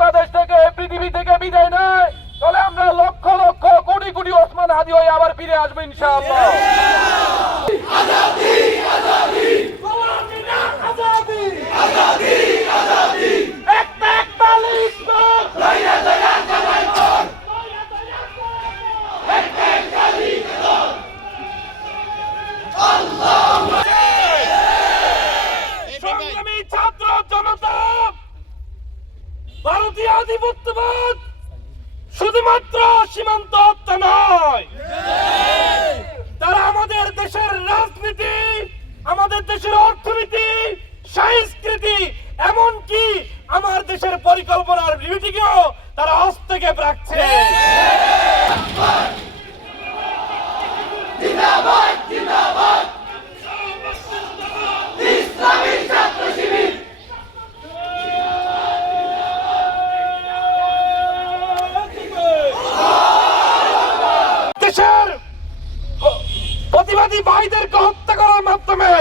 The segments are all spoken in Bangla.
বাংলাদেশ থেকে পৃথিবী থেকে বিদায় নেয়, তাহলে আমরা লক্ষ লক্ষ কোটি কোটি ওসমান হাদি হয়ে আবার ফিরে আসবো ইনশাআল্লাহ। আজাদি আজাদি আজাদি আজাদি আজাদি একটা একটা লিখবো লাইলা লাইলা জামাই কর একটা একটা লিখবো আল্লাহু সংগ্রামী ছাত্র জনতা, ভারতীয় আধিপত্যবাদ শুধুমাত্র সীমান্ত হত্যা নয়, তারা আমাদের দেশের রাজনীতি, আমাদের দেশের অর্থনীতি, সংস্কৃতি, এমনকি আমার দেশের পরিকল্পনার বিউটিকেও তারা হস্তক্ষেপ রাখছে। জিন্দাবাদ জিন্দাবাদ ইসলামী ছাত্র শিবির। দেশের প্রতিবাদী ভাইদেরকে হত্যা করার মাধ্যমে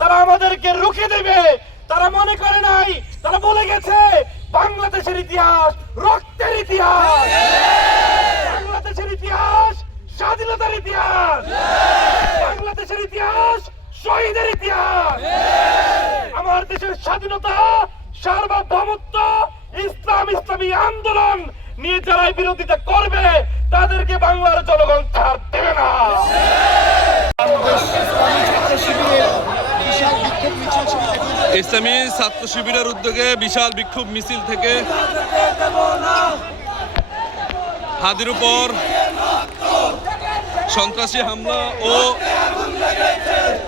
তারা আমাদেরকে রুখে দেবে, তারা মনে করে নাই, তারা বলে গেছে বাংলাদেশের ইতিহাস রক্তের ইতিহাস, বাংলাদেশের ইতিহাস স্বাধীনতার ইতিহাস, বাংলাদেশের ইতিহাস শহীদের ইতিহাস। আমার দেশের স্বাধীনতা, সার্বভৌমত্ব, ইসলামী আন্দোলন নিয়ে যারা বিরোধিতা করবে তাদেরকে বাংলার জনগণ ছাড় দেবে না। ইসলামী ছাত্র শিবিরের উদ্যোগে বিশাল বিক্ষোভ মিছিল থেকে হাদির উপর সন্ত্রাসী হামলা ও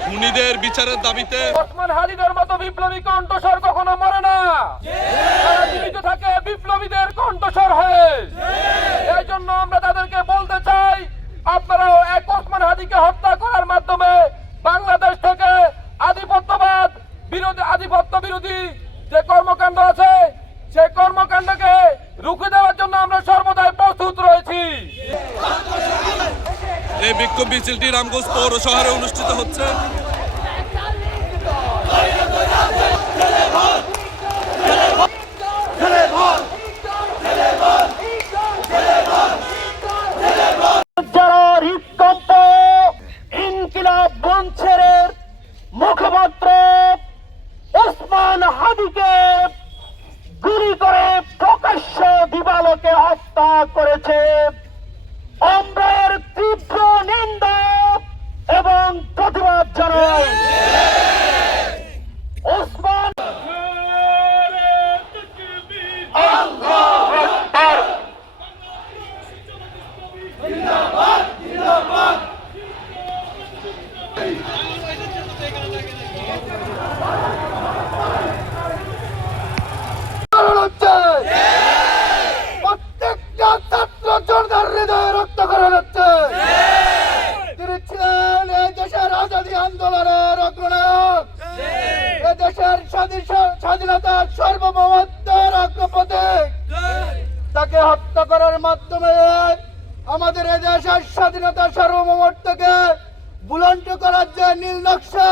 খুনিদের বিচারের দাবিতে ওসমান হাদিদের মতো বিপ্লবী কণ্ঠস্বর কখনো মরে না, তারা জীবিত থাকে বিপ্লবীদের কণ্ঠস্বর হয়ে। এই জন্য আমরা তাদেরকে বলতে চাই, আপনারাও এক ওসমান হাদিকে হত্যা করার মাধ্যমে বাংলাদেশ থেকে আধিপত্যবাদ বিরোধী, আধিপত্য বিরোধী যে কর্মকাণ্ড আছে সেই কর্মকাণ্ডকে রুখে দেওয়ার জন্য আমরা সর্বদাই প্রস্তুত রয়েছি। এই বিক্ষোভ মিছিলটি রামগঞ্জ পৌর শহরে অনুষ্ঠিত হচ্ছে। যারা হৃদকম্প ইনকিলাব মঞ্চের মুখপাত্র ওসমান হাদিকে গুলি করে প্রকাশ্য দিবালোকে হত্যা করেছে, আমরা এর তীব্র নিন্দা এবং প্রতিবাদ জানাই। ওসমান প্রত্যেকটা ছাত্র জনতার হৃদয়ে রক্তক্ষরণ হচ্ছে। তিনি ছিলেন এই দেশের আজাদী আন্দোলনের অগ্রনায়ক, এ দেশের স্বাধীনতার সার্বভৌমত্বের অগ্রপথিক। তাকে হত্যা করার মাধ্যমে আমাদের এ দেশের স্বাধীনতা সার্বভৌমত্বকে বুলন্ড করার যে নীল নকশা,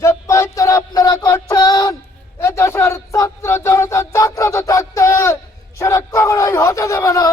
যে পাইতারা আপনারা করছেন, এ দেশের ছাত্র জনতা জাগ্রত থাকতে সেটা কখনোই হতে দেবে না।